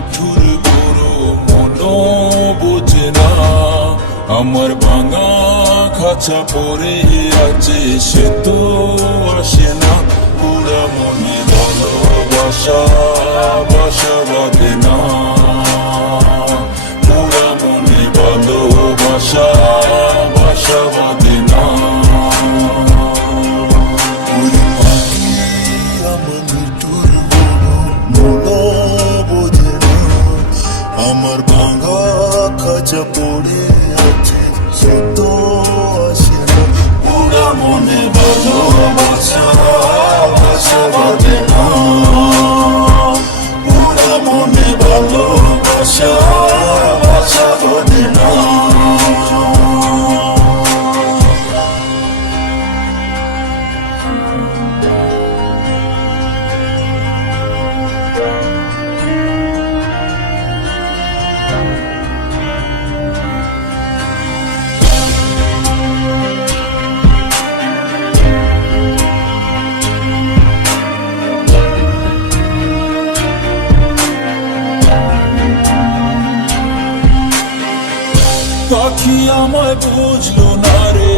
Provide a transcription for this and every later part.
নিঠুর বড় মনো বোঝে না, আমার ভাঙা খাঁচা পড়ে আছে সে তো আসে না। পুরা মনে ভালোবাসা বাসা বাঁধে না, পুরা মনে ভালোবাসা বাসা বাঁধে না। আমার ভাঙা খাঁচা পড়ে আছে সে তো আসে না। পুরা মনে ভালোবাসা বাসা বাঁধে না, পুরা মনে ভালোবাসা বাসা বাঁধে না। পাখি আমায় বুঝলো না রে,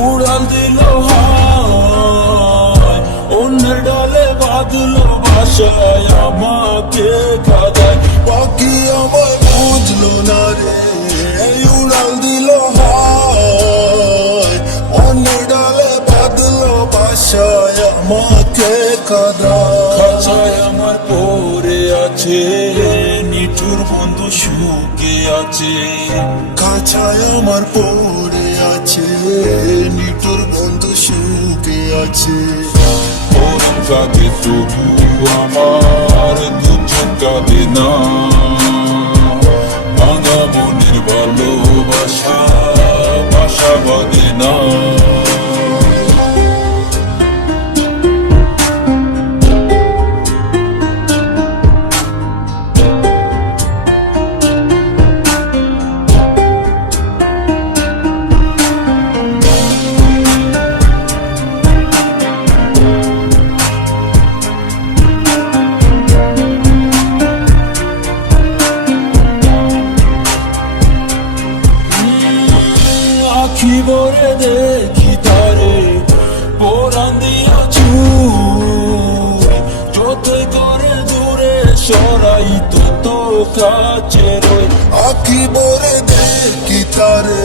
উড়াল দিল হায়, অন্যের ডালে বাঁধলো বাসায় আমাকে কাঁদায়। পাখি আমায় বুঝলো না রে, উড়াল দিল হায়, অন্যের ডালে বাঁধলো বাসায় আমাকে কাঁদায়। খাঁচায় আমার পড়ে আছে নিঠুর বন্ধু সুখে আছে, খাঁচায় আমার পড়ে আছে নিঠুর বন্ধু সুখে আছে। ওরম কাঁদে তবু আমার দুজন কাঁদে না, ভাঙা মনের ভালোবাসা বাসা বাঁধে না। আখি ভরে দেখি তারে পরাণ দিয়া চুরি, যতই করে দূরে সরাই তত কাছে রই। আখি ভরে দেখি তারে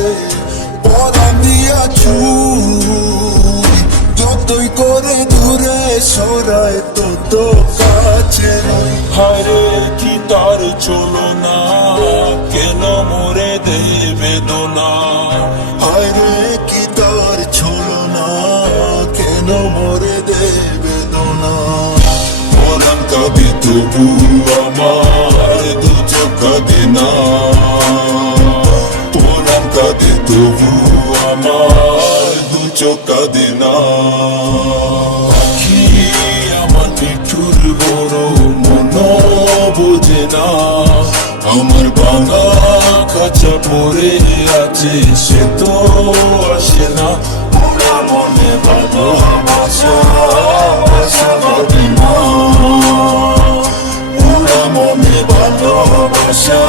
পরাণ দিয়া চুরি, যতই করে দূরে সরায় তত কাছে রই। হারে কি তার চলো না, কেন মোরে দে বেদনা। হায়রে কি তার ছলো না, কেন মরে দে বেদনা। পরাণ কাঁদে তবু আমার দু চোখ কাঁদে না, পরাণ কাঁদে তবু আমার দু চোখ কাঁদে না। পাখি আমার নিঠুর বড় মনো বোঝে না, আমার ভাঙা খাঁচা পড়ে আছে সে তো আসে না। পুরা মনে ভালোবাসা বাসা বাঁধে না, পুরা মনে ভালোবাসা